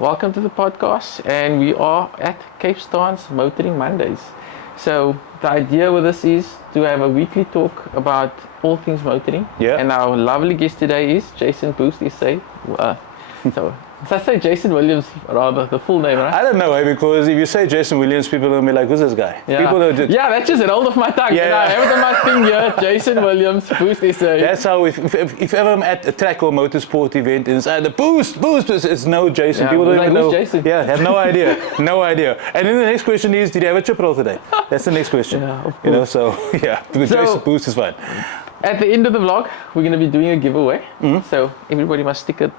welcome to the podcast, and we are at Capestance Motoring Mondays. So the idea with this is to have a weekly talk about all things motoring. Yeah. And our lovely guest today is Jason BoostSA. So I say Jason Williams, rather, the full name, right? I don't know, because if you say Jason Williams, people will be like, who's this guy? Yeah. People are just, Yeah, that's just rolled off my tongue. Yeah, And yeah. I have it on my thing here, Jason Williams, BoostSA. That's how, if ever I'm at a track or motorsport event, and it's the boost, it's no Jason. Yeah, People don't like, even know. who's Jason? Yeah, have no idea, no idea. And then the next question is, did you have a chip roll today? That's the next question. Yeah, of You know, course. so yeah, because So- Jason Boost is fine. At the end of the vlog, we're going to be doing a giveaway. So everybody must stick there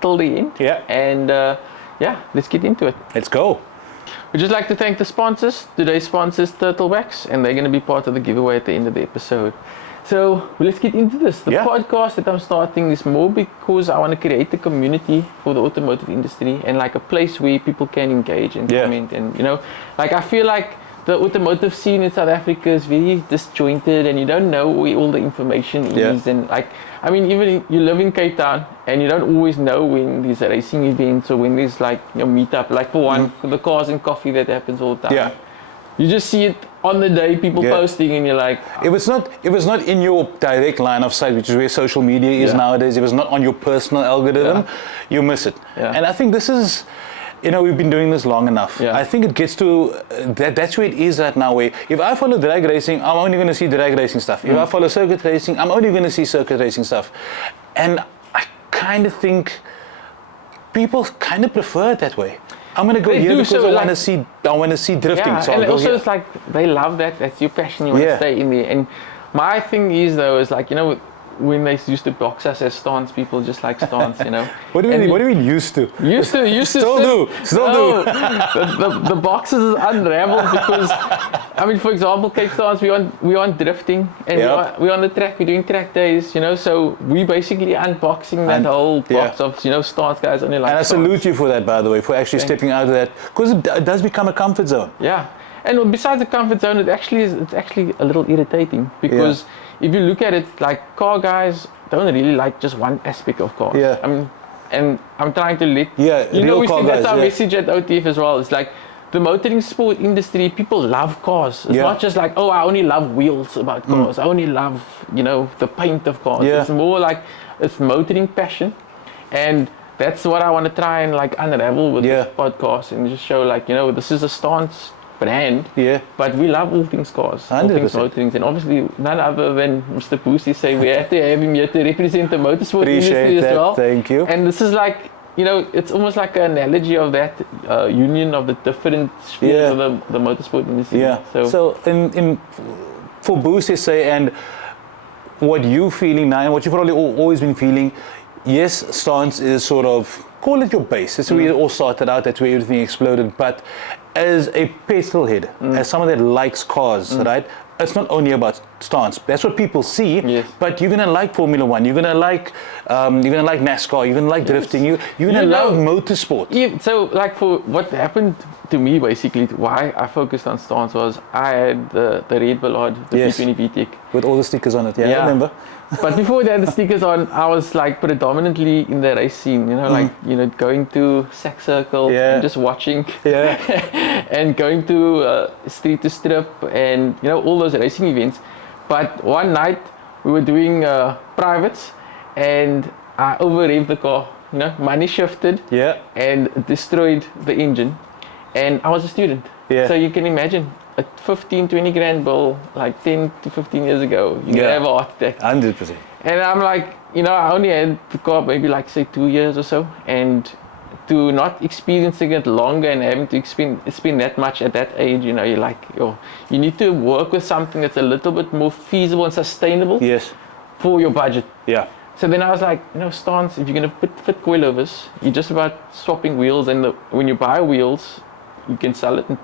till the end. Yeah. And let's get into it. Let's go. We'd just like to thank the sponsors. Today's sponsor is Turtlewax, and they're going to be part of the giveaway at the end of the episode. So let's get into this. The podcast that I'm starting is more because I want to create a community for the automotive industry and like a place where people can engage and comment. And like I feel like the automotive scene in South Africa is very disjointed, and you don't know where all the information is. And like, I mean, even you live in Cape Town, and you don't always know when there's a racing events or when there's like meetup. Like for one, the cars and coffee that happens all the time. Yeah. You just see it on the day, people posting, and you're like, If it's not in your direct line of sight, which is where social media is nowadays, if it's not on your personal algorithm, you miss it. Yeah. And I think this is, we've been doing this long enough. Yeah. I think it gets to, that's where it is right now, where if I follow drag racing, I'm only going to see drag racing stuff. If I follow circuit racing, I'm only going to see circuit racing stuff. And I kind of think people kind of prefer it that way. I'm going to go here because I want to see drifting. yeah, So and I'll go also here. it's like they love that. That's your passion. You want to stay in there. And my thing is though is like when they used to box us as stance people, just like stance, What do you mean? What do you mean used to? Used to Still do. The boxes is unraveled because I mean, for example, Cape Stance, we on drifting, and we're on the track. We're doing track days, so we basically unboxing that whole box of stance guys on your life. And I salute you for that, by the way, for actually stepping out of that, because it does become a comfort zone. Yeah, and besides the comfort zone, it's actually a little irritating because if you look at it, like car guys don't really like just one aspect of cars. Yeah. I mean, and I'm trying to let real we car see that's guys, our message at OTF as well. It's like the motoring sport industry, people love cars. It's not just like, I only love wheels about cars. I only love, the paint of cars. Yeah. It's more like it's motoring passion, and that's what I want to try and like unravel with this podcast and just show like, this is a stance brand, but we love all things cars, all 100%. things motoring, and obviously none other than Mr. BoostSA. We have to have him here to represent the motorsport industry as well. Thank you. And this is like, it's almost like an analogy of that union of the different spheres of the motorsport industry. Yeah. So for BoostSA and what you're feeling now, and what you've probably always been feeling, yes, stance is sort of, call it your base. That's where it all started out. That's where everything exploded. But as a petrol head, as someone that likes cars, right? It's not only about stance. That's what people see. But you're gonna like Formula One. You're gonna like NASCAR. You're gonna like drifting. You're gonna love motorsport. Yeah, so like for what happened to me, basically, why I focused on stance was I had the Red Ballard, the P20 VTEC. With all the stickers on it. Yeah, I remember. But before they had the stickers on, I was like predominantly in the race scene, going to Sack Circle and just watching and going to Street to Strip and, all those racing events. But one night we were doing privates and I over-revved the car, money shifted and destroyed the engine. And I was a student. So you can imagine a 15-20 grand bill like 10 to 15 years ago, you have a heart attack. 100%. And I'm like, I only had the car maybe like say 2 years or so, and to not experiencing it longer and having to spend that much at that age, you're like, you need to work with something that's a little bit more feasible and sustainable for your budget. So then I was like, stance, if you're going to fit coilovers, you're just about swapping wheels, and when you buy wheels, you can sell it, and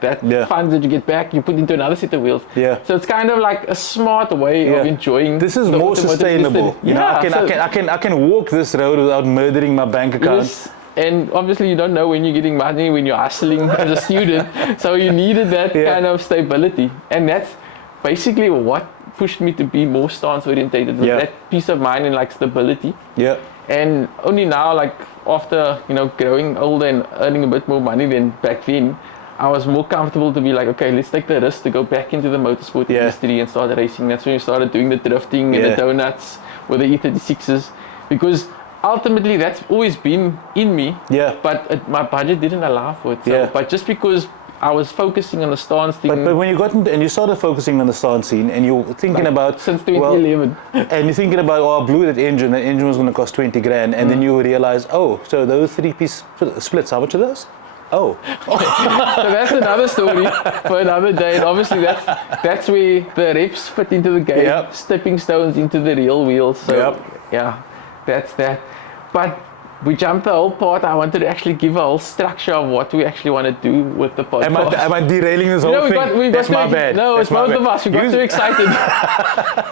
that funds that you get back, you put into another set of wheels. So it's kind of like a smart way of enjoying. This is more sustainable. I can walk this road without murdering my bank account. Yes. And obviously you don't know when you're getting money, when you're hustling as a student. So you needed that kind of stability. And that's basically what pushed me to be more stance orientated with that peace of mind and like stability. And only now, like after, growing older and earning a bit more money than back then, I was more comfortable to be like, okay, let's take the risk to go back into the motorsport industry and start racing. That's when we started doing the drifting and the donuts with the E36s, because ultimately that's always been in me. Yeah. But my budget didn't allow for it. So, but just because I was focusing on the stance thing. But when you got into, and you started focusing on the stance scene, and you're thinking about since 2011, and you're thinking about, I blew that engine was going to cost 20 grand, and then you realize, so those 3-piece splits, how much are those? Oh. So that's another story for another day. And obviously that's where the reps fit into the game, stepping stones into the real wheels. So that's that. But we jumped the whole part. I wanted to actually give a whole structure of what we actually want to do with the podcast. Am I derailing this whole thing? That's my bad. No, it's both of us. We got too excited.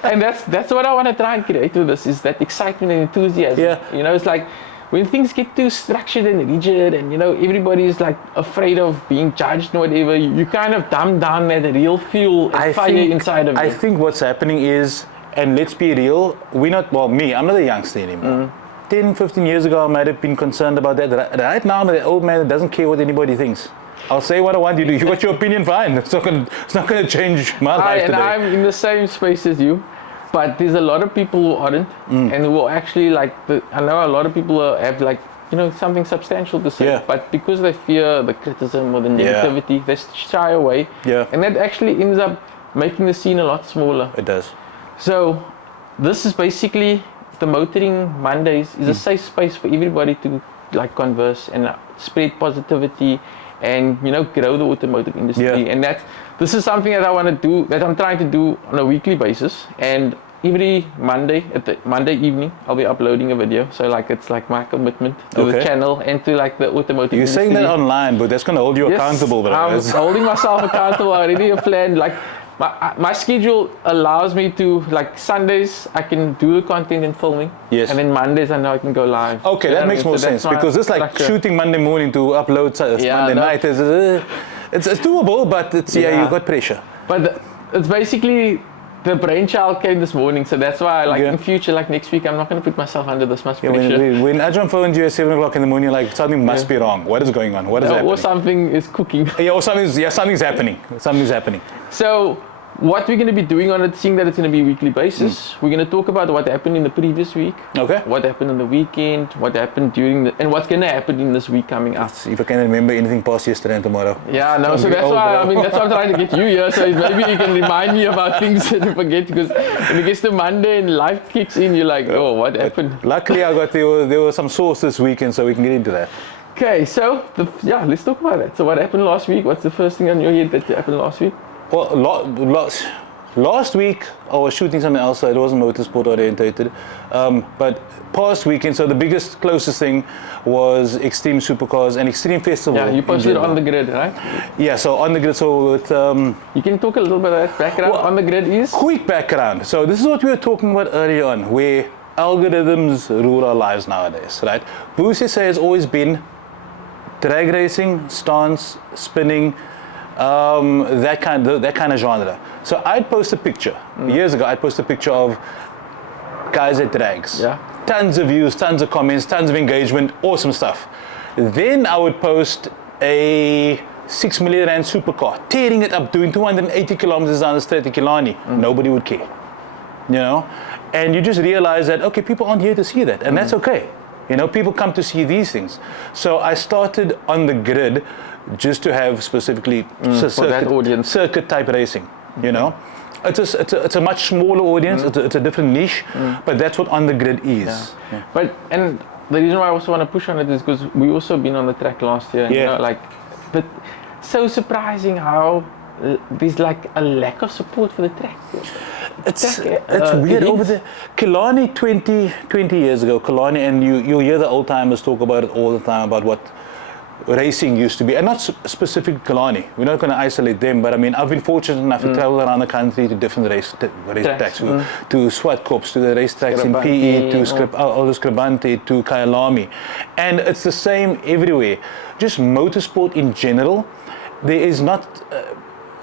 And that's what I want to try and create with this, is that excitement and enthusiasm. Yeah. It's like when things get too structured and rigid and, everybody's like afraid of being judged and whatever, you kind of dumb down that real fuel and fire inside of you. I think what's happening is, and let's be real, I'm not a youngster anymore. 10, 15 years ago, I might have been concerned about that. Right now, I'm an old man that doesn't care what anybody thinks. I'll say what I want you to do. You got your opinion, fine. It's not going to change my life today. And I'm in the same space as you, but there's a lot of people who aren't, and who are actually I know a lot of people have something substantial to say, but because they fear the criticism or the negativity, they shy away. And that actually ends up making the scene a lot smaller. It does. So this is basically, the Motoring Mondays is a safe space for everybody to converse and spread positivity and grow the automotive industry. And this is something that I want to do, that I'm trying to do on a weekly basis. And every Monday, at the Monday evening, I'll be uploading a video. So it's my commitment to the channel and to the automotive industry. You're saying that online, but that's going to hold you accountable. I'm holding myself accountable. I already have planned. My schedule allows me to, Sundays I can do the content and filming, and then Mondays I know I can go live. Okay, that makes more sense, because it's shooting Monday morning to upload Monday night. It's doable, but you got pressure. But it's basically, the brainchild came this morning, so that's why in future, next week, I'm not going to put myself under this much pressure. When Ajahn phoned you at 7 o'clock in the morning, something must be wrong. What is going on? What is happening? Or something is cooking. Or something's happening. Something's happening. So what we're going to be doing on it, seeing that it's going to be a weekly basis, we're going to talk about what happened in the previous week, what happened on the weekend, what happened during and what's going to happen in this week coming up. Let's see if I can remember anything past yesterday and tomorrow. Yeah, no, so that's why, that's why I'm trying to get you here, so maybe you can remind me about things that you forget, because when it gets to Monday and life kicks in, you're like, what happened? Luckily, there were some sources this weekend, so we can get into that. Okay, so, let's talk about that. So what happened last week? What's the first thing on your head that happened last week? Well, last week I was shooting something else, so it wasn't motorsport orientated. But past weekend, so the biggest, closest thing was Extreme Supercars and Extreme Festival. Yeah, you posted on the grid, right? Yeah, so on the grid, so with... you can talk a little bit of that background on the grid is? Quick background. So this is what we were talking about earlier on, where algorithms rule our lives nowadays, right? BoostSA has always been drag racing, stance, spinning, that kind of genre. So I'd post a picture years ago. I'd post a picture of guys at drags. Tons of views, tons of comments, tons of engagement, awesome stuff. Then I would post a 6 million rand supercar, tearing it up, doing 280 kilometers down this 30 Killarney. Nobody would care, And you just realize that people aren't here to see that, and that's okay. People come to see these things. So I started on the grid just to have specifically circuit type racing. It's a much smaller audience. It's a different niche, but that's what on the grid is. But and the reason why I also want to push on it is because we also been on the track last year. But so surprising how there's a lack of support for the track. It's weird over there. Killarney 20 years ago, Killarney, and you hear the old timers talk about it all the time, about what racing used to be, and not specific Killarney. We're not going to isolate them, but I've been fortunate enough to travel around the country to different race tracks, to Swartkops, to the race tracks in PE, to Scribante, to Kyalami, and it's the same everywhere. Just motorsport in general, there is not.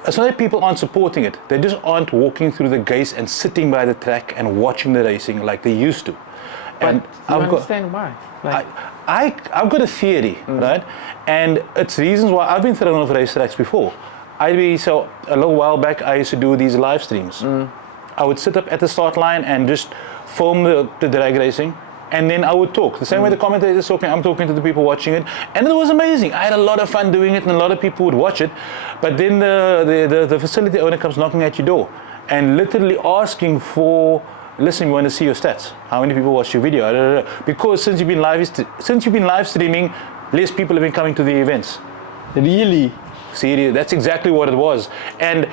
It's not that people aren't supporting it; they just aren't walking through the gates and sitting by the track and watching the racing like they used to. But do you understand why? Like, I've got a theory, right? And it's reasons why I've been thrown off racetracks before. So a little while back, I used to do these live streams. I would sit up at the start line and just film the drag racing, and then I would talk. The same way the commentators talking, I'm talking to the people watching it, and it was amazing. I had a lot of fun doing it, and a lot of people would watch it. But then the facility owner comes knocking at your door and literally asking for, listen, we want to see your stats. How many people watch your video? Because since you've been live streaming, less people have been coming to the events. really? Serious. That's exactly what it was. And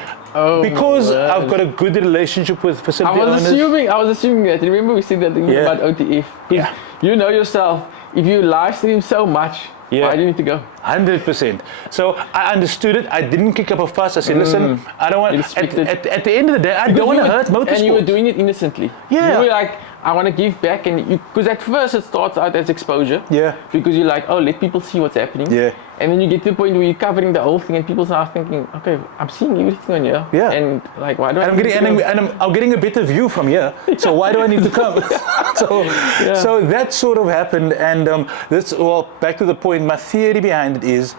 because I've got a good relationship with facility owners. I was assuming that. Remember we said that thing about OTF? Yeah. You know yourself, if you live stream so much, why do you need to go? 100%. So I understood it. I didn't kick up a fuss. I said, listen, I don't want, at the end of the day, I don't want to hurt motorsport. And you were doing it innocently. Yeah. You were like, I want to give back, and because at first it starts out as exposure. Yeah. Because you're like, oh, let people see what's happening. Yeah. And then you get to the point where you're covering the whole thing, and people's now thinking, okay, I'm seeing everything on here. Yeah. And like, why do I? I'm getting a better view from here. So why do I need to come? So that sort of happened, and back to the point. My theory behind it is.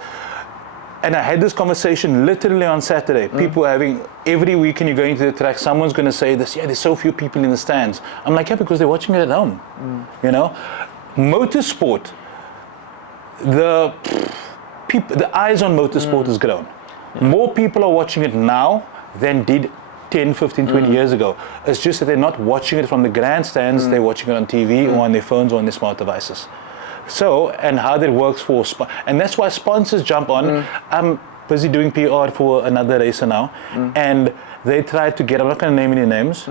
And I had this conversation literally on Saturday. People having, every weekend you go into the track, someone's going to say this, there's so few people in the stands. I'm like, because they're watching it at home. You know? Motorsport, the eyes on motorsport has grown. More people are watching it now than did 10, 15, 20 years ago. It's just that they're not watching it from the grandstands, they're watching it on TV or on their phones or on their smart devices. So, and how that works for, and that's why sponsors jump on. I'm busy doing PR for another racer now, and they tried to get, I'm not going to name any names,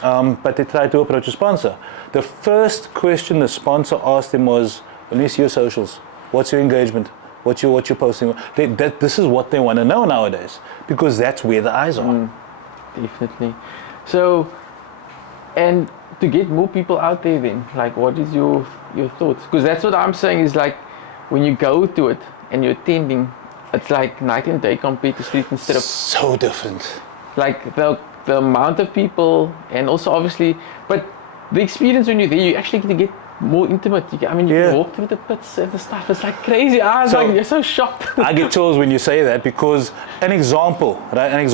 but they tried to approach a sponsor. The first question the sponsor asked him was, let me see your socials. What's your engagement? What you're posting? This is what they want to know nowadays, because that's where the eyes are. Definitely. So, and to get more people out there then, like what is your thoughts? Because that's what I'm saying is like, when you go to it and you're attending, it's like night and day compared to street instead of... So different. Like the amount of people, and also obviously, but the experience when you're there, you actually get to get more intimate. You can walk through the pits and the stuff. It's like crazy. You're so shocked. I get chills when you say that, because an example, right?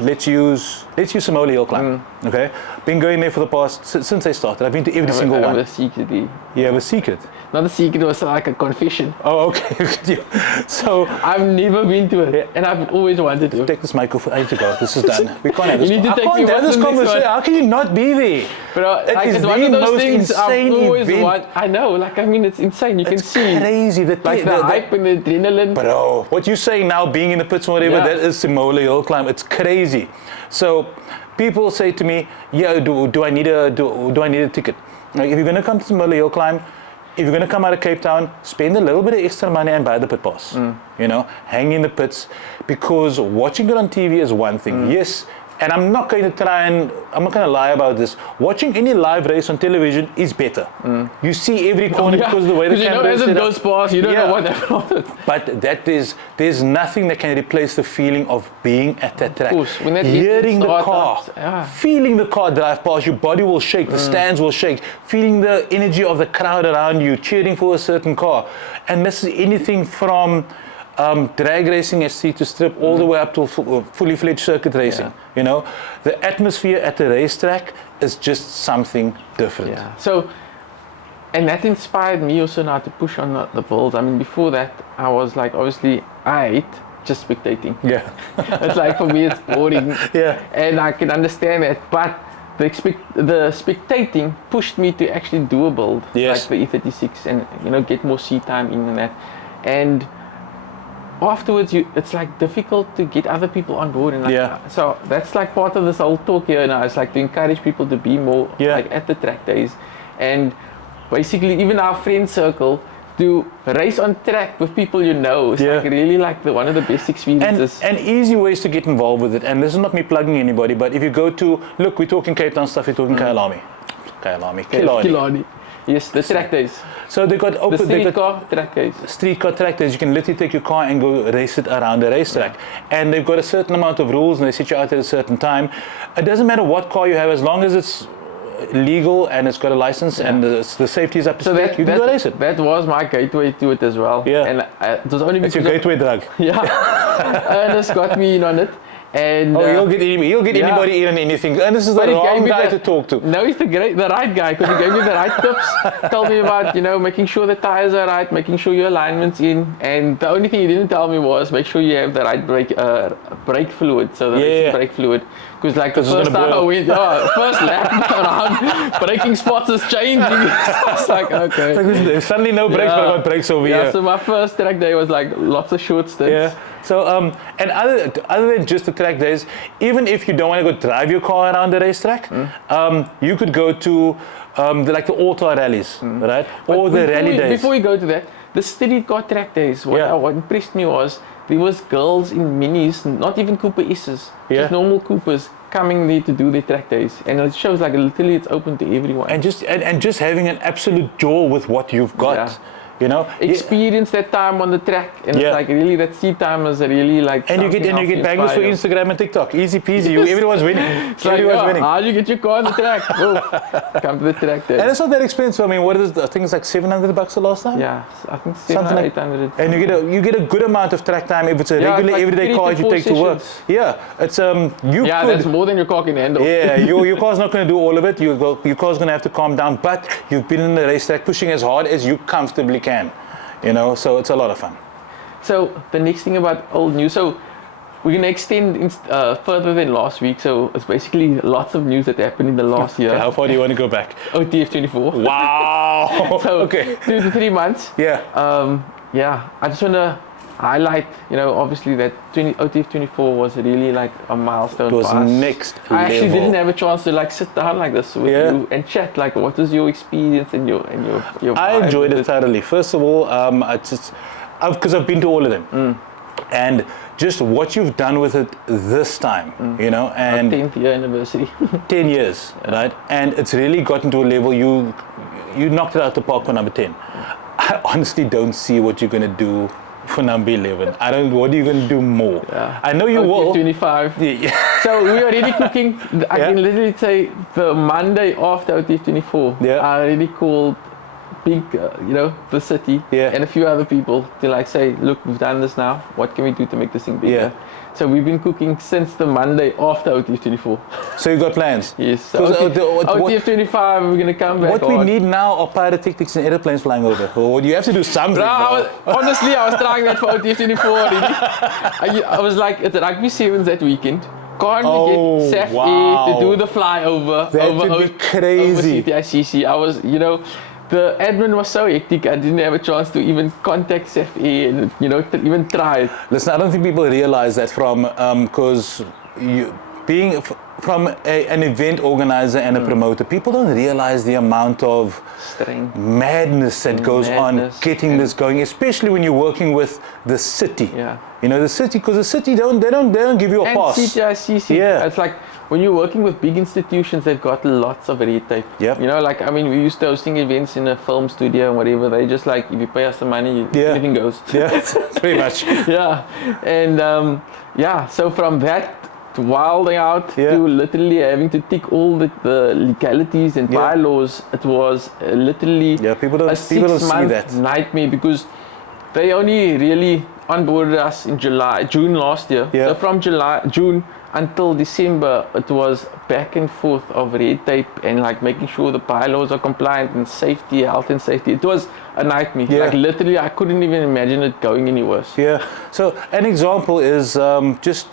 Let's use Somali Hill Climb. Okay, been going there for the past since they started. I've been to every single one. A secret. You have a secret? Not a secret. It was like a confession. Oh, okay. So I've never been to it, and I've always wanted to. Take this microphone. I need to go. This is done. We can't have this. You need to take me this conversation. How can you not be there? But it's one of those things I've always wanted. I know. It's insane. You can see. Crazy. The hype and the adrenaline. Bro, what you're saying now, being in the pits or whatever, that is Somali Hill Climb. It's crazy. So people say to me, do I need a ticket? Like, if you're going to come to Somali Hill Climb, if you're going to come out of Cape Town, spend a little bit of extra money and buy the pit pass. Hang in the pits, because watching it on TV is one thing. Yes, and I'm not going to lie about this. Watching any live race on television is better. You see every corner because of the way the camera is set up. As it goes past, you don't know what happened. But there's nothing that can replace the feeling of being at that track. Of course, when that hearing the car, feeling the car drive past, your body will shake, the stands will shake, feeling the energy of the crowd around you, cheering for a certain car. And this is anything from drag racing at street to strip, all the way up to fully fledged circuit racing. The atmosphere at the racetrack is just something different. Yeah. So, and that inspired me also now to push on the builds. Before that, I was like, obviously, I hate just spectating. Yeah. It's like, for me, it's boring. Yeah. And I can understand that, but the spectating pushed me to actually do a build, like the E36, and get more seat time in and that. And afterwards, it's like difficult to get other people on board, and so that's like part of this whole talk here now. It's like to encourage people to be more like at the track days, and basically even our friend circle to race on track with people it's like really like one of the best experiences. And easy ways to get involved with it. And this is not me plugging anybody, but if you go to we're talking Cape Town stuff, we're talking Killarney. Yes, the track days. So they got open. Streetcar track days. Streetcar track days. You can literally take your car and go race it around the racetrack. And they've got a certain amount of rules, and they set you out at a certain time. It doesn't matter what car you have, as long as it's legal and it's got a license and the safety is up to spec, you can go race it. That was my gateway to it as well. Yeah. And it was only It's because your gateway drug. Yeah. Ernest got me in on it. And you'll get anybody in on anything. And this is the wrong guy to talk to. No, he's the right guy, because he gave me the right tips. Told me about, making sure the tires are right, making sure your alignment's in. And the only thing he didn't tell me was make sure you have the right brake fluid. So the brake fluid. Because like the first time I went, first lap around, braking spots is changing. It's like, okay. There's suddenly no brakes, but I got brakes over here. Yeah, so my first track day was like lots of short stints. Yeah. So, and other than just the track days, even if you don't want to go drive your car around the racetrack, you could go to the auto rallies, right? Or the rally days. Before we go to that, the street car track days, what impressed me was there was girls in minis, not even Cooper S's, just normal Coopers, coming there to do their track days, and it shows like literally it's open to everyone. And just having an absolute joy with what you've got. Experience that time on the track, and it's like really that seat time is really like. And you get bangers for Instagram and TikTok, easy peasy. Everyone's winning. Everyone's winning. How do you get your car on the track? Come to the track day. And it's not that expensive. I mean, what is it? I think it's like $700 the last time. Yeah, I think 700, 800. And you get a good amount of track time if it's a regular everyday car you take to work. Yeah, it's that's more than your car can handle. Yeah, your car's not going to do all of it. Your car's going to have to calm down. But you've been in the racetrack pushing as hard as you comfortably can. So it's a lot of fun. So the next thing about old news, so we're going to extend further than last week, so it's basically lots of news that happened in the last year. How far do you want to go back? OTF 24. Wow! So okay. 2 to 3 months. Yeah. I just want to highlight, obviously that OTF 24 was really like a milestone for us. It was next level. I actually didn't have a chance to like sit down like this with you and chat. Like, what was your experience and your I enjoyed it thoroughly. First of all, because I've been to all of them, and just what you've done with it this time, and our 10th year anniversary. 10 years, right? And it's really gotten to a level you knocked it out the park for number 10. I honestly don't see what you're going to do for number 11. What are you going to do more? Yeah. I know you will. 25. Yeah. So we are already cooking. I can literally say the Monday after OTF 24, I already called big, the city and a few other people to like say, look, we've done this now. What can we do to make this thing bigger? Yeah. So we've been cooking since the Monday after OTF 24. So you got plans? Yes. So OTF 25, we're going to come back. What we need now are pyrotechnics and airplanes flying over. Or you have to do something. Honestly, I was trying that for OTF 24 already. I was like, it's rugby sevens that weekend. Can't we get SAF to do the flyloover over crazy. Over CTICC? I was, the admin was so hectic, I didn't have a chance to even contact SAF and, to even try it. Listen, I don't think people realize that because being from an event organizer and a promoter, people don't realize the amount of madness that goes on getting this going, especially when you're working with the city. Yeah. The city, because the city they don't give you a pass. CTICC, it's like when you're working with big institutions, they've got lots of red tape. Yep. We used to hosting events in a film studio and whatever. They just like, if you pay us the money, anything goes. Yeah, pretty much. Yeah, and so from that wilding out to literally having to tick all the legalities and bylaws, it was literally people don't see that nightmare, because they only really onboarded us in June last year. So from June until December, it was back and forth of red tape and like making sure the bylaws are compliant and safety, health and safety. It was a nightmare. Like literally, I couldn't even imagine it going any worse. Yeah. So an example is just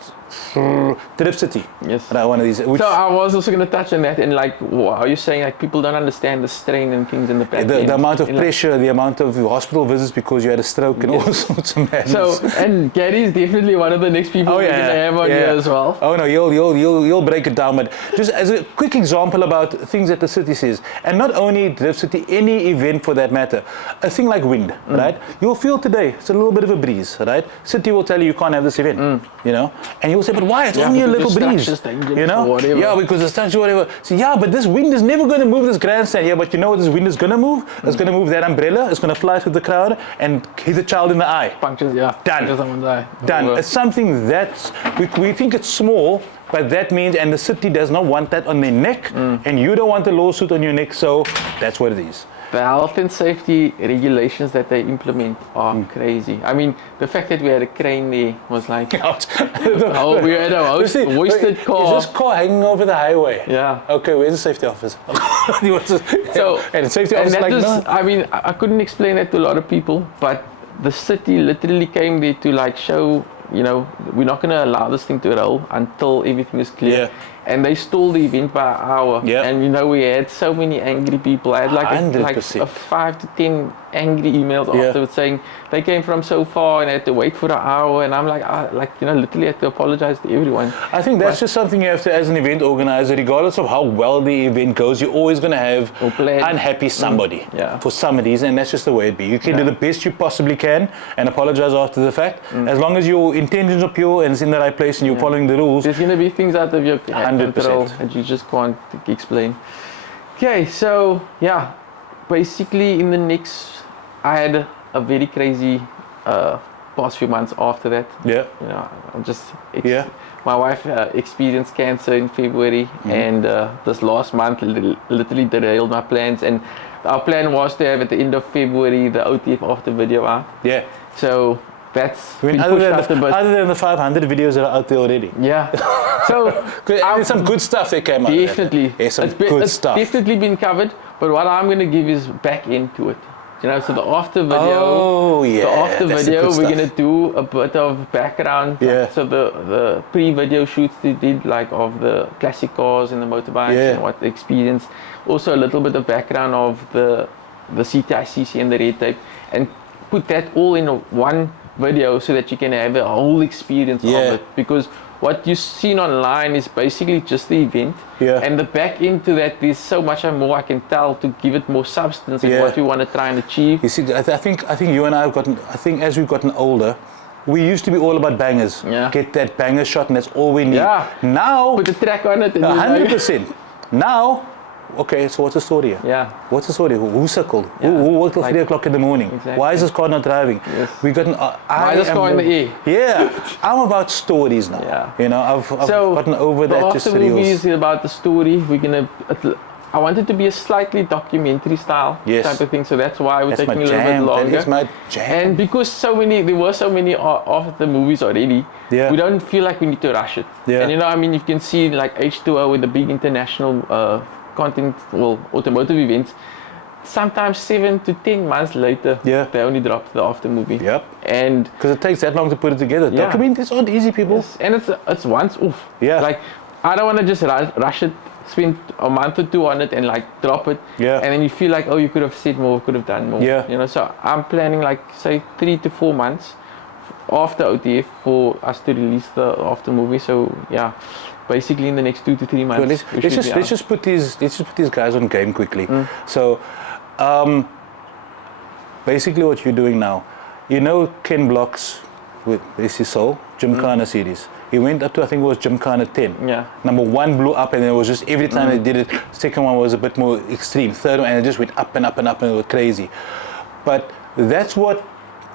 Drift City. Yes. One of these. So I was also going to touch on that, and like, are you saying like people don't understand the strain and things in the back end? The amount of pressure, the amount of hospital visits because you had a stroke and all sorts of madness. So, and Gary's definitely one of the next people we're going to have on here as well. Oh no, you'll break it down, but just as a quick example about things that the city says, and not only Drift City, any event for that matter, a thing like wind, right? You'll feel today it's a little bit of a breeze, right? City will tell you can't have this event, and you'll say, but why? It's only a little breeze, Yeah, because the structure, whatever. So but this wind is never going to move this grandstand. Yeah, but you know what this wind is going to move? It's going to move that umbrella. It's going to fly through the crowd and hit the child in the eye. Punctures, done. Punctures someone's eye. Done. It's something that we think it's small, But that means, and the city does not want that on their neck, and you don't want a lawsuit on your neck, so that's what it is. The health and safety regulations that they implement are crazy. I mean, the fact that we had a crane there was like, we had a hoisted car. Is this car hanging over the highway? Yeah. Okay, where's the safety officer? So, and the safety officer like, was, no. I mean, I couldn't explain that to a lot of people, but the city literally came there to like show, you know, we're not going to allow this thing to roll until everything is clear. Yeah. And they stalled the event by an hour. Yeah. And you know, we had so many angry people. I had like a 100%. 5 to 10 angry emails afterwards saying they came from so far and had to wait for an hour. And I'm like, you know, literally had to apologize to everyone. I think that's just something you have to, as an event organizer, regardless of how well the event goes, you're always going to have unhappy somebody for some reason, and that's just the way it be. You can do the best you possibly can and apologize after the fact. As long as your intentions are pure and it's in the right place and you're following the rules. There's going to be things out of your control 100%. that you just can't explain. Okay, so yeah, basically in the next, I had a very crazy past few months after that. Yeah. You know, I'm just my wife experienced cancer in February, and this last month literally derailed my plans. And our plan was to have at the end of February the OTF after video out. Yeah. So that's I mean, other than the 500 videos that are out there already. Yeah. So there's some good stuff that came out. Definitely. There's some good stuff. It's definitely been covered, but what I'm going to give is back into it. You know, so the after video. Oh yeah. The after video, we're stuff. going to do a bit of background. Yeah. So the pre-video shoots they did, like of the classic cars and the motorbikes and what the experience. Also a little bit of background of the CTICC and the red tape, and put that all in one video so that you can have a whole experience of it. Because what you've seen online is basically just the event, and the back into that there's so much more I can tell to give it more substance and what we want to try and achieve. You see, I think you and I have gotten. I think as we've gotten older, we used to be all about bangers. Get that banger shot, and that's all we need. Now, put the track on it. 100%. Now. Okay, so what's the story here? Yeah. What's the story? Who circled? Who worked till 3 o'clock in the morning? Exactly. Why is this car not driving? Yes. We got why is this car in the air? Yeah. I'm about stories now. Yeah. You know, I've gotten over that. Just the movie is about the story. I want it to be a slightly documentary style type of thing, so that's why we're taking a little bit longer. That is my jam. And because there were so many of the movies already, we don't feel like we need to rush it. Yeah. And you know, I mean, you can see like H2O with the big international automotive events, sometimes 7 to 10 months later, they only drop the after movie. Yep. And because it takes that long to put it together. Documentaries aren't easy, people. Yes. And it's once off. Yeah. Like, I don't want to just rush it, spend a month or two on it and like drop it. Yeah. And then you feel like, oh, you could have said more, could have done more. Yeah. You know, so I'm planning like say 3 to 4 months after OTF for us to release the after movie. So yeah. Basically, in the next 2 to 3 months. Well, let's just put these guys on game quickly. So, basically, what you're doing now, you know, Ken Block's with BoostSA Soul Gymkhana series. He went up to, I think it was Gymkhana 10. Yeah. Number 1 blew up, and it was just every time they did it. Second one was a bit more extreme. Third one, and it just went up and up and up, and it was crazy. But that's what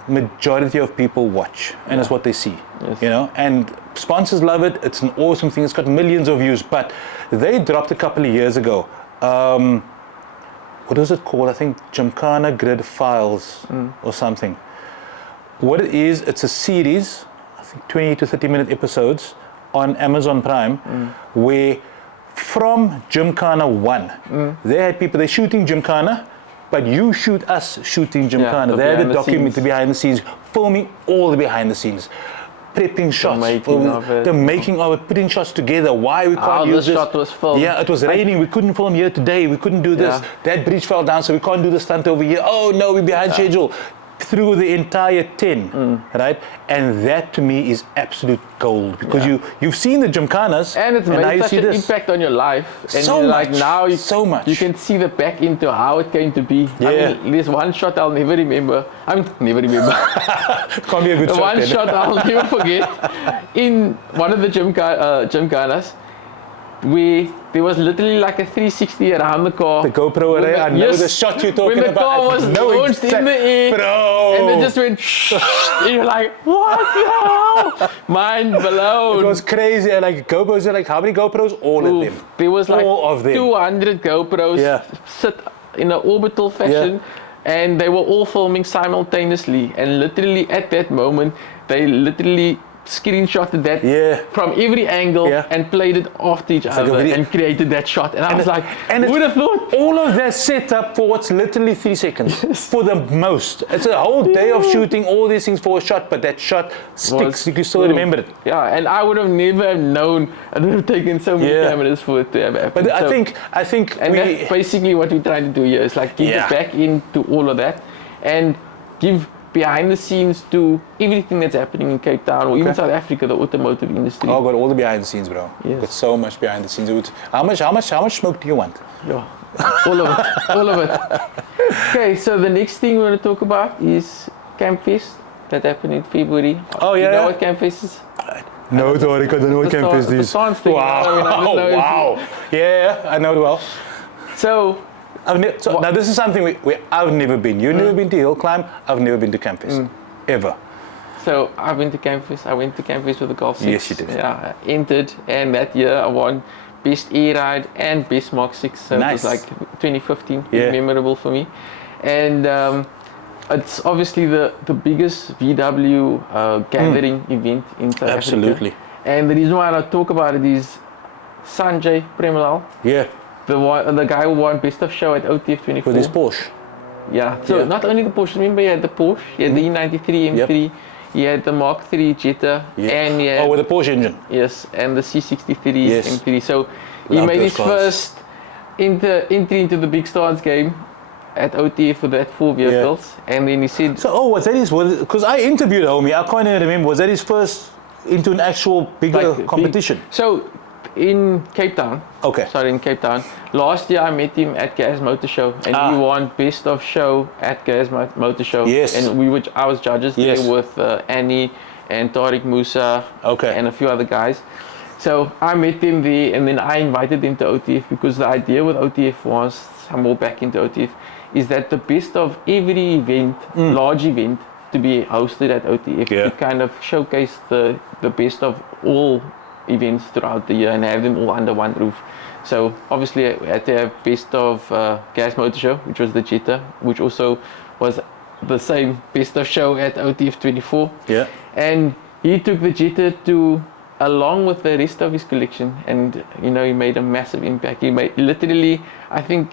majority of people watch, and it's what they see. Yes. You know, and sponsors love it. It's an awesome thing. It's got millions of views. But they dropped a couple of years ago. What was it called? I think Gymkhana Grid Files or something. What it is, it's a series, I think 20 to 30 minute episodes on Amazon Prime, where from Gymkhana 1, they had people, they're shooting Gymkhana, but you shoot us shooting Gymkhana. They had a documentary behind the scenes, filming all the behind the scenes. Prepping shots, the making of it, putting shots together. Why we can't use this? Shot was filmed. Yeah, it was raining. We couldn't film here today. We couldn't do this. That bridge fell down, so we can't do the stunt over here. Oh no, we're behind schedule. Through the entire 10, right? And that to me is absolute gold, because you've seen the Gymkhanas, and it's made such an impact on your life. And so much, like now you can see the back into how it came to be. Yeah. I mean, there's one shot I'll never remember. Can't be a good the shot. One shot I'll never forget in one of the Gymkhanas. where there was literally like a 360 around the car. The GoPro array, I know the shot you're talking when the about. car was launched in the air, Bro! and it just went and you're like, what the hell? Mind blown. It was crazy. And like GoPros are like, how many GoPros? All of them. There was like all of them. 200 GoPros sit in an orbital fashion, and they were all filming simultaneously. And literally at that moment, they literally screenshotted that from every angle and played it after each other and created that shot. And I was like, who would have thought? All of that set up for what's literally 3 seconds for the most. It's a whole day of shooting all these things for a shot, but that shot sticks. You can still remember it. Yeah, and I would have never known. I would have taken so many cameras for it to have happened. But I think and that's basically what we're trying to do here is like give it back into all of that and give behind the scenes to everything that's happening in Cape Town or even South Africa, the automotive industry. Oh, got all the behind the scenes, bro. Yes. Got so much behind the scenes. How much smoke do you want? Yeah, all of it, all of it. Okay, so the next thing we're going to talk about is Campfest that happened in February. Oh yeah. You know what Campfest is? No, Tarek, I don't know what Campfest is. Wow. Yeah, I know it well. So now this is something I've never been. You've never been to hill climb. I've never been to Campfest ever. So I've been to Campfest. I went to Campfest with the Golf 6. Yes, you did. Yeah, I entered, and that year I won Best Air Ride and Best Mark 6. So nice. It was like 2015, memorable for me. And it's obviously the biggest VW gathering event in South Absolutely. Africa. And the reason why I talk about it is Sanjay Premalal. Yeah. The guy who won Best of Show at OTF 24. With his Porsche. Yeah, so not only the Porsche, remember he had the Porsche, he had the E93 M3, he had the Mark III Jetta, and he had, with the Porsche engine. Yes, and the C63 M3. So he Love made those his cars. first entry into the Big Stars game at OTF with that 4 vehicles, and then he said... So, was that his, because I interviewed homie, I can't even remember, was that his first into an actual bigger competition? So, in Cape Town. Okay. Sorry, in Cape Town. Last year I met him at Gas Motor Show, and he won Best of Show at Gas Motor Show. Yes. And I was judges there with Annie and Tariq Musa and a few other guys. So I met him there, and then I invited him to OTF because the idea with OTF was, I'm more back into OTF, is that the best of every event, large event, to be hosted at OTF to kind of showcase the best of all events throughout the year and have them all under one roof. So obviously we had to have Best of Gas Motor Show, which was the Jetta, which also was the same Best of Show at OTF 24. Yeah. And he took the Jetta to, along with the rest of his collection, and he made a massive impact. He made literally, I think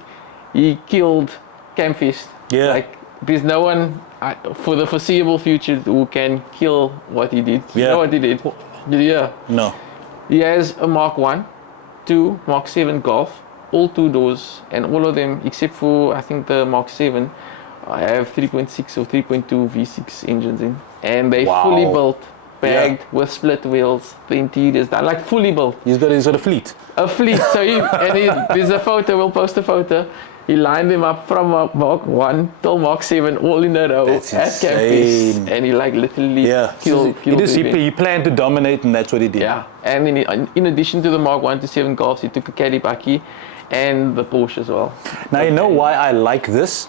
he killed Campfest. Yeah. Like there's no one for the foreseeable future who can kill what he did. You know what he did? Yeah. No. He has a Mark 1, 2, Mark 7 Golf, all 2 doors, and all of them, except for I think the Mark 7, have 3.6 or 3.2 V6 engines in. And they fully built, bagged with split wheels, the interiors done, like fully built. He's got a fleet. A fleet. So there's a photo, we'll post a photo. He lined them up from Mark 1 till Mark 7 all in a row That's at insane. Campfest, and he like literally killed he planned to dominate, and that's what he did. Yeah, and then in addition to the Mark 1 to 7 Golfs, he took a caddy bucky and the Porsche as well. Now you know why I like this?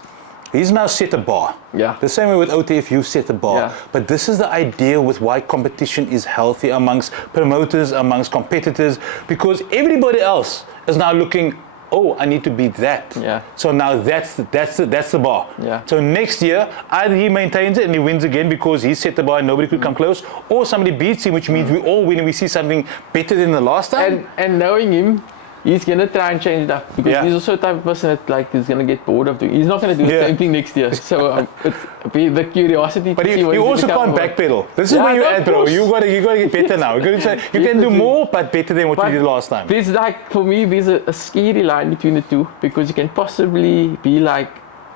He's now set a bar. Yeah. The same way with OTF, you've set a bar. Yeah. But this is the idea with why competition is healthy amongst promoters, amongst competitors, because everybody else is now looking, oh, I need to beat that. Yeah. So now that's the bar. Yeah. So next year, either he maintains it and he wins again because he set the bar and nobody could come close, or somebody beats him, which means we all win and we see something better than the last time. And knowing him, he's gonna try and change it up because he's also the type of person that like is gonna get bored of doing. He's not gonna do the same thing next year. So it's the curiosity. But to see what you also can't backpedal. This is where you're at, bro. You gotta get better now. You can do more, but better than what you did last time. There's like, for me, there's a scary line between the two because you can possibly be like,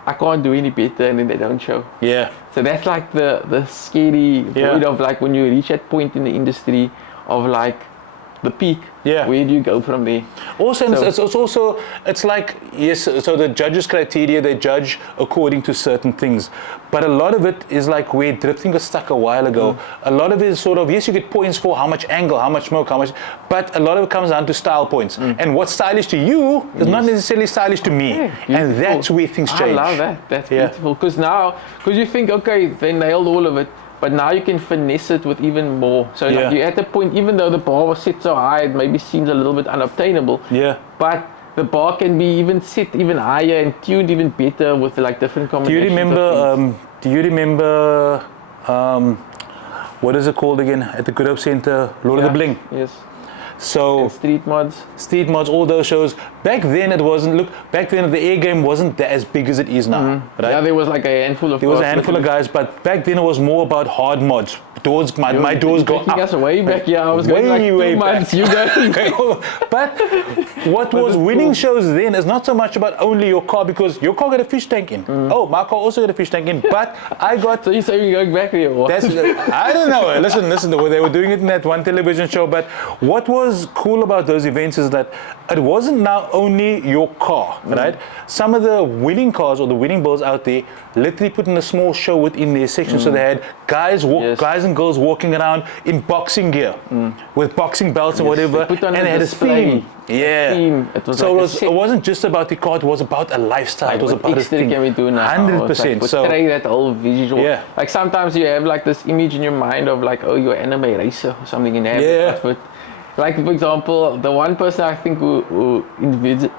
I can't do any better, and then they don't show. Yeah. So that's like the scary void of like when you reach that point in the industry of like, the peak. Yeah. Where do you go from there? Also, So- it's also, it's like, yes, so the judges' criteria, they judge according to certain things. But a lot of it is like where drifting was stuck a while ago. A lot of it is sort of, yes, you get points for how much angle, how much smoke, how much, but a lot of it comes down to style points. And what's stylish to you is not necessarily stylish to me. Yeah, And beautiful. that's where things change. I love that. That's Yeah. beautiful. Because you think, okay, they nailed all of it, but now you can finesse it with even more. So Yeah. like you're at the point, even though the bar was set so high, it maybe seems a little bit unobtainable. Yeah. But the bar can be even set even higher and tuned even better with like different Do you combinations. remember, what is it called again, at the Good Hope Center, Lord of the Bling? Yes. So And street mods. Street Mods, all those shows. Back then it wasn't, back then the air game wasn't as big as it is now, right? Yeah, there was like a handful of There was a cars, handful of guys, but back then it was more about hard mods. Doors, my doors go taking up. us way back. Yeah, I was going like 2 months. You go. But what was it's winning cool. shows then is not so much about only your car, because your car got a fish tank in. Oh, my car also got a fish tank in, but I got. So you're saying you're going back there? Or? That's, I don't know. Listen. They were doing it in that one television show. But what was cool about those events is that it wasn't now only your car, right? Some of the winning cars or the winning bulls out there literally put in a small show within their section. So they had guys and girls walking around in boxing gear with boxing belts and whatever, They put on and a they had a display. theme. Yeah. Theme. It was So like it wasn't just about the car; it was about a lifestyle. Like it was what about a extra thing. can we do now? 100%. Like So portray that whole visual. Yeah. Like sometimes you have like this image in your mind of like, oh, you're an anime racer or something in there. Yeah. But like for example, the one person I think who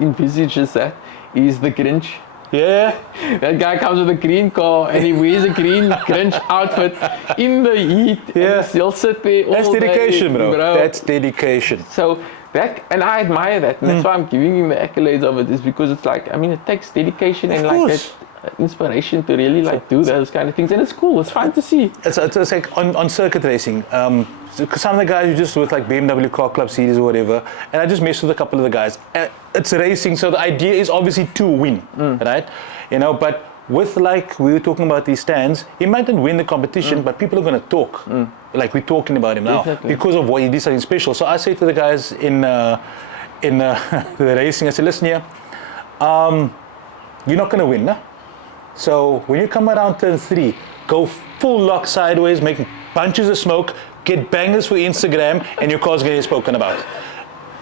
envisages that is the Grinch. yeah. That guy comes with a green car and he wears a green Grinch outfit in the heat. Yeah. And he'll sit there all That's dedication, day, bro. That's dedication. So that, and I admire that, and that's why I'm giving him the accolades of it, is because it's like, I mean, it takes dedication and like course. that inspiration to really like do those kind of things, and it's cool. It's fun to see. It's like on circuit racing. Some of the guys are just with like BMW Car Club series or whatever, and I just messed with a couple of the guys. It's racing, so the idea is obviously to win, right? You know, but with like we were talking about these stands, he might not win the competition, but people are going to talk. Like we're talking about him now Definitely. because of what he did something special. So I say to the guys in the racing, I said, listen here, you're not going to win, no? So when you come around turn 3, go full lock sideways, make bunches of smoke, get bangers for Instagram, and your car's going to get spoken about.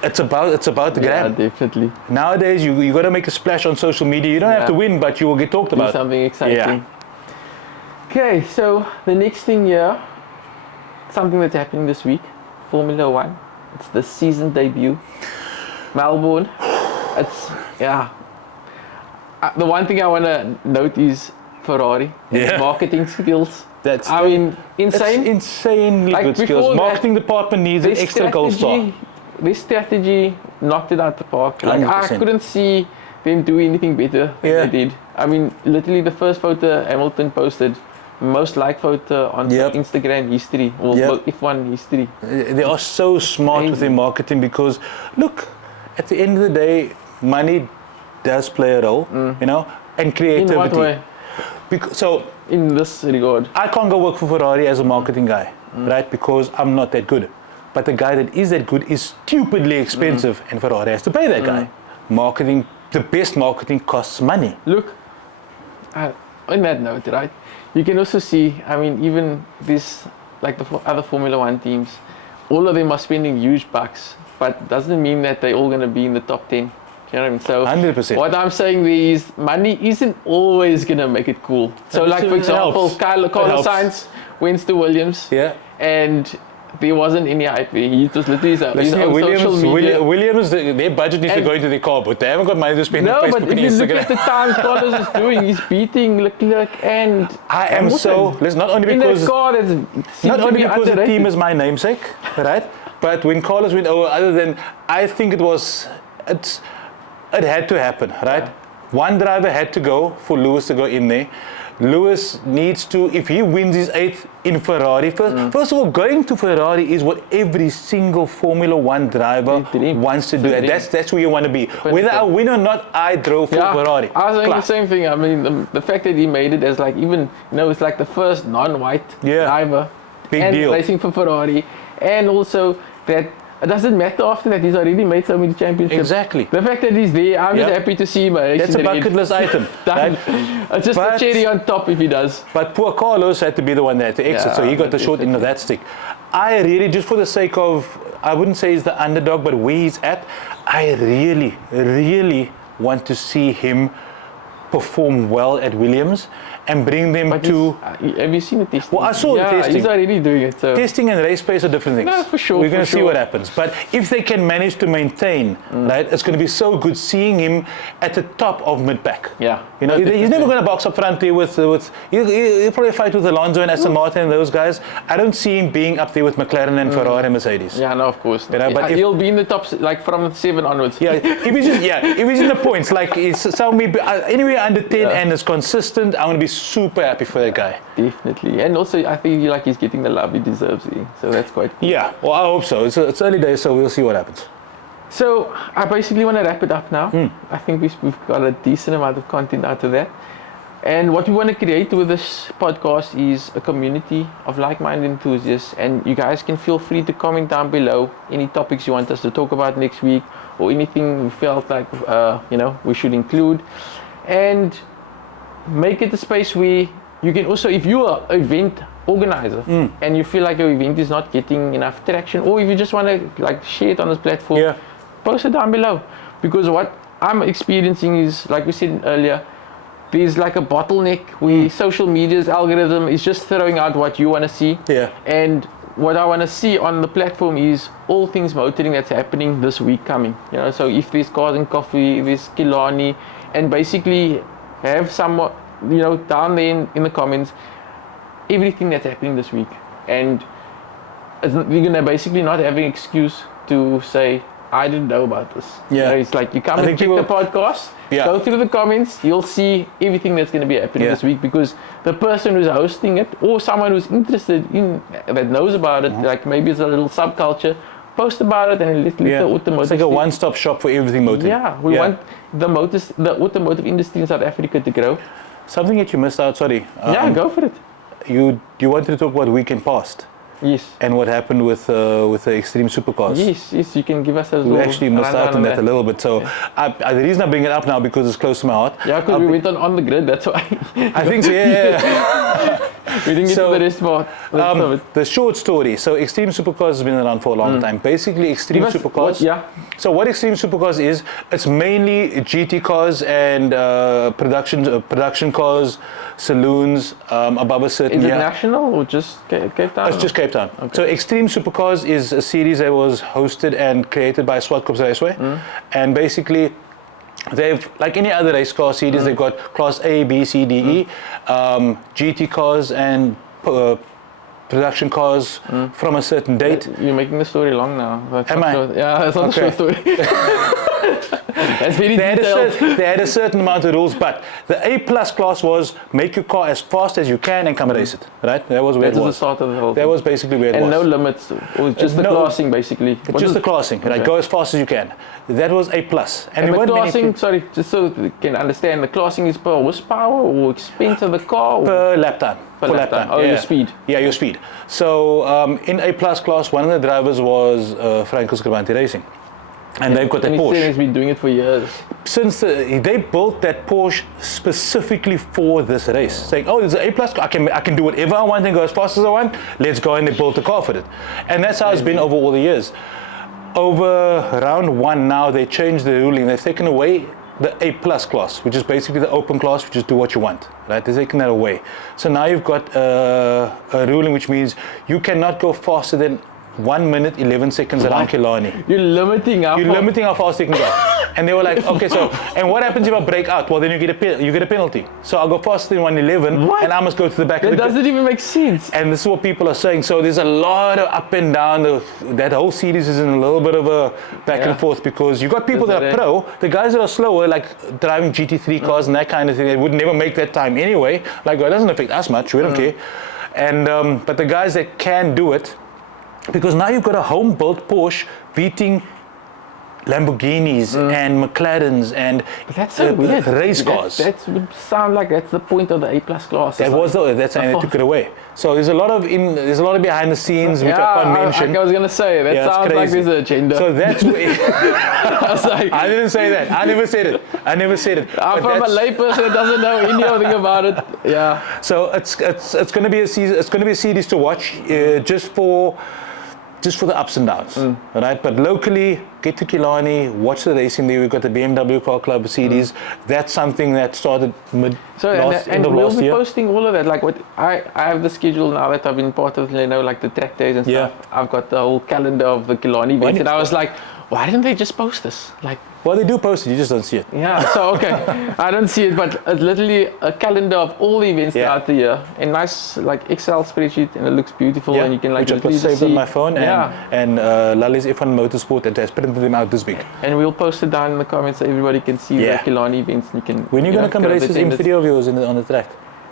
It's about the Yeah, gram. definitely. Nowadays, you got to make a splash on social media. You don't have to win, but you will get talked Do about. something exciting. Yeah. Okay, so the next thing here, something that's happening this week, Formula One. It's the season debut, Melbourne. It's the one thing I want to note is Ferrari. Yeah. Marketing skills. That's I mean, insane. It's insanely Like good before skills. that, Marketing department needs an Their extra gold star. This strategy knocked it out the park. Like I 100%. couldn't see them do anything better than Yeah. they did. I mean, literally the first photo Hamilton posted, most liked photo on Yep. Instagram history or Yep. F1 history. They are so smart with their Crazy. marketing because, look, at the end of the day, money does play a role, you know, and In creativity. what way? So In this regard. I can't go work for Ferrari as a marketing guy, right? Because I'm not that good. But the guy that is that good is stupidly expensive, and Ferrari has to pay that guy. Marketing, the best marketing costs money. Look, on that note, right, you can also see, I mean, even this, like the other Formula One teams, all of them are spending huge bucks, but doesn't mean that they're all going to be in the top 10. You know what I mean? So 100%. what I'm saying there is money isn't always going to make it cool. So like, for It example, helps. Carlos It helps. Sainz wins to Williams, Yeah. and there wasn't any hype there. He was literally his own social media. Williams, their budget needs to And- go into their car, but they haven't got money to spend on No, Facebook but and if you look Instagram. at the times Carlos is doing, he's beating Leclerc and I am Hamilton. so, listen, not only in that because car that's Not only because the team underrated. is my namesake, right? But when Carlos went over, other than I think it had to happen, right? One driver had to go for Lewis to go in there. Lewis needs to, if he wins his 8th in Ferrari, first of all, going to Ferrari is what every single Formula One driver Dream. wants to do. Dream. And that's where you want to be. Whether I win or not, I drove for Ferrari. I was thinking the Class. same thing. I mean, the fact that he made it as like even, it's like the first non-white Yeah. driver Big and deal. racing for Ferrari, and also that it doesn't matter after that. He's already made so many championships. Exactly. The fact that he's there, I'm just happy to see him. That's a bucket list item. Right? It's just a cherry on top if he does. But poor Carlos had to be the one that had to exit, so he got the short end of that stick. I really, just for the sake of, I wouldn't say he's the underdog, but where he's at, I really, really want to see him perform well at Williams and bring them to... Have you seen the testing? Well, I saw the testing. He's already doing it. So. Testing and race pace are different things. No, for sure. We're going to see what happens. But if they can manage to maintain, right, it's going to be so good seeing him at the top of mid-pack. Yeah. You know, he's never going to box up front there with he'll probably fight with Alonso and Aston Martin and those guys. I don't see him being up there with McLaren and Ferrari and Mercedes. Yeah, no, of course. You know, but he'll be in the top, like from 7 onwards. Yeah, if he's in the points, like it's somewhere anywhere under 10 and it's consistent, I'm going to be super happy for that guy. Definitely. And also, I think he's getting the love he deserves. So that's quite cool. Yeah, well, I hope so. It's early days, so we'll see what happens. So I basically want to wrap it up now. I think we've got a decent amount of content out of that. And what we want to create with this podcast is a community of like-minded enthusiasts. And you guys can feel free to comment down below any topics you want us to talk about next week, or anything we felt like we should include. And make it a space where you can also, if you are an event organizer and you feel like your event is not getting enough traction, or if you just want to share it on this platform, post it down below. Because what I'm experiencing is, like we said earlier, there's like a bottleneck where social media's algorithm is just throwing out what you want to see. And what I want to see on the platform is all things motoring that's happening this week coming. So if there's Cars and Coffee, there's Kilani, and basically have somewhat, down there in the comments, everything that's happening this week. And we're going to basically not have an excuse to say, I didn't know about this. It's like you come and check the podcast, go through the comments, you'll see everything that's going to be happening this week, because the person who's hosting it, or someone who's interested in, that knows about it, like maybe it's a little subculture, post about it and let the automotive... It's like a one-stop shop for everything motoring. Yeah, we want the automotive industry in South Africa to grow. Something that you missed out, sorry. Go for it. You wanted to talk about weekend past. Yes. And what happened with the extreme supercars. Yes, you can give us a little... We actually missed out on that a little bit. So the reason I bring it up now, because it's close to my heart. Yeah, because we went on the grid, that's why. I think so, yeah. We didn't get to the rest of it. The short story. So extreme supercars has been around for a long time. Basically, extreme supercars. So what extreme supercars is, it's mainly GT cars and production cars, saloons above a certain... Is it national or just Cape Town? It's just Cape Town. Okay. So Extreme Supercars is a series that was hosted and created by Swartkops Raceway. And basically, they've, like any other race car series, they've got Class A, B, C, D, E, GT cars and production cars from a certain date. You're making the story long now. Am I? Yeah, it's not a short story. That's very detailed. They had a certain amount of rules, but the A+ class was make your car as fast as you can and come and race it, right? That was where it was. That was the start of the whole thing. That was basically where it was. And no limits, or just the classing basically. Just the classing, like go as fast as you can. That was A+. And the classing, sorry, just so you can understand, the classing is per horsepower or expense of the car? Or? Per lap time. Per lap time. Oh, your speed. Yeah, your speed. So in A+ class, one of the drivers was Franco Scrivanti Racing. And they've got that Porsche. He's been doing it for years. Since they built that Porsche specifically for this race, saying, "Oh, there's an A+, I can do whatever I want and go as fast as I want. Let's go," and they built the car for it. And that's how it's been over all the years. Over round 1 now, they changed the ruling. They've taken away the A+ class, which is basically the open class, which is do what you want, right? They've taken that away. So now you've got a ruling which means you cannot go faster than 1 minute 11 seconds around Killarney. You're limiting how fast you can go. And they were like, okay, so, and what happens if I break out? Well, then you get a penalty. So I'll go faster than 111, and I must go to the back of the... That doesn't even make sense. And this is what people are saying. So there's a lot of up and down. That whole series is in a little bit of a back and forth, because you got people that are pro, the guys that are slower, like driving GT3 cars and that kind of thing, they would never make that time anyway. Like, well, it doesn't affect us much, we don't care. And but the guys that can do it, because now you've got a home-built Porsche beating Lamborghinis and McLarens and But that's so weird. race cars. That would sound like that's the point of the A+ class. That's and they took it away. So there's a lot of behind the scenes which I can't mention. I was gonna say that sounds like crazy. there's an agenda. So that's I was like, I didn't say that. I never said it. I'm from a layperson that doesn't know anything about it. Yeah. So it's going to be a season. It's going to be a series to watch just for the ups and downs, right? But locally, get to Killarney, watch the racing there. We've got the BMW Car Club series. That's something that started end of last year. We'll be posting all of that. Like what I have the schedule now that I've been part of, like the track days and stuff. I've got the whole calendar of the Killarney events, and I was like, why didn't they just post this? Like, well, they do post it, you just don't see it. Yeah, so okay, I don't see it, but it's literally a calendar of all the events throughout the year, a nice like Excel spreadsheet, and it looks beautiful, and you can like which I saved on my phone, and Lali's F1 Motorsport, and has printed them out this week. And we'll post it down in the comments so everybody can see the Killarney events. And you can. When are you going to come race this video of yours on the track?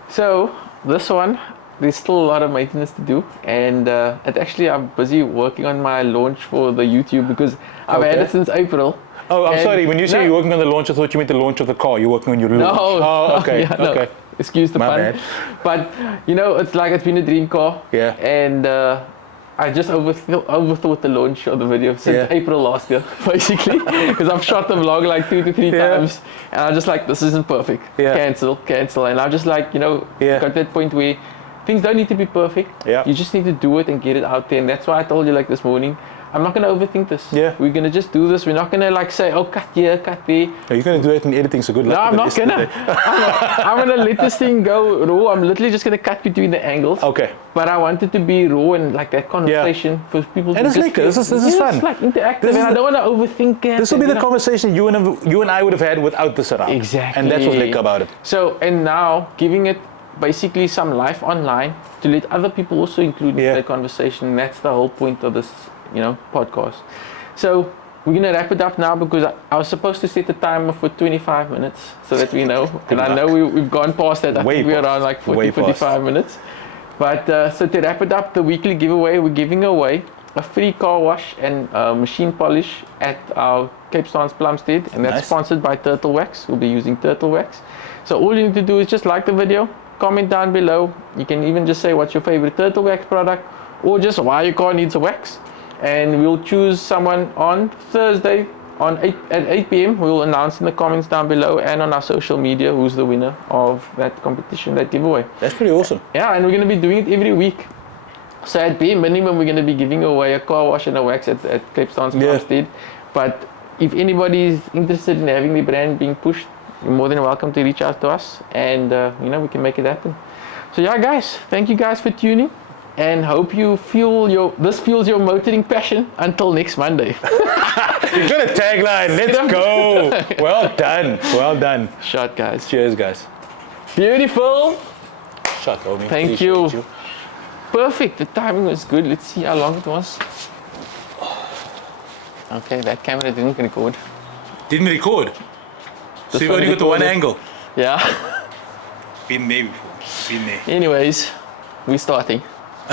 So this one, there's still a lot of maintenance to do, and I'm busy working on my launch for the YouTube because I've had it since April. Oh, I'm sorry. When you say you're working on the launch, I thought you meant the launch of the car. You're working on your launch. No. Oh, okay. No. Okay. Excuse the My pun. bad. But it's like it's been a dream car. Yeah. And I just overthought the launch of the video since April last year, basically, because I've shot the vlog like 2 to 3 times, and I'm just like, this isn't perfect. Cancel. And I'm just like, got that point where things don't need to be perfect. You just need to do it and get it out there, and that's why I told you like this morning, I'm not going to overthink this. We're going to just do this. We're not going to like say, oh, cut here, cut there. No, you're going to do it in editing, so good luck. No, I'm not going to. I'm going to let this thing go raw. I'm literally just going to cut between the angles. Okay. But I want it to be raw and like that conversation for people to it's like this is fun. It's like interactive, and I don't want to overthink it. This will be the conversation you and I would have had without this around. Exactly. And that's what's like about it. So, and now giving it basically some life online to let other people also include in that conversation. And that's the whole point of this podcast. So we're gonna wrap it up now because I was supposed to set the timer for 25 minutes so that we know, and I know we've gone past that. I think we're around like 45 minutes. But so to wrap it up, the weekly giveaway, we're giving away a free car wash and machine polish at our Capestance Plumstead, and that's sponsored by Turtlewax. We'll be using Turtlewax. So all you need to do is just like the video, comment down below. You can even just say what's your favorite Turtlewax product, or just why your car needs a wax. And we'll choose someone on Thursday at 8 p.m. We'll announce in the comments down below and on our social media who's the winner of that competition, that giveaway. That's pretty awesome. Yeah, and we're going to be doing it every week. So at bare minimum, we're going to be giving away a car wash and a wax at Capestance Plumstead. But if anybody is interested in having the brand being pushed, you're more than welcome to reach out to us, and we can make it happen. So yeah, guys, thank you guys for tuning. And hope you this fuels your motoring passion until next Monday. You got a tagline. Let's go. Well done. Shot, guys. Cheers, guys. Beautiful. Shot, homie. Thank you. Perfect. The timing was good. Let's see how long it was. Okay, that camera didn't record. Didn't record? So you've only got the one angle? Yeah. Been there before. Anyways, we're starting.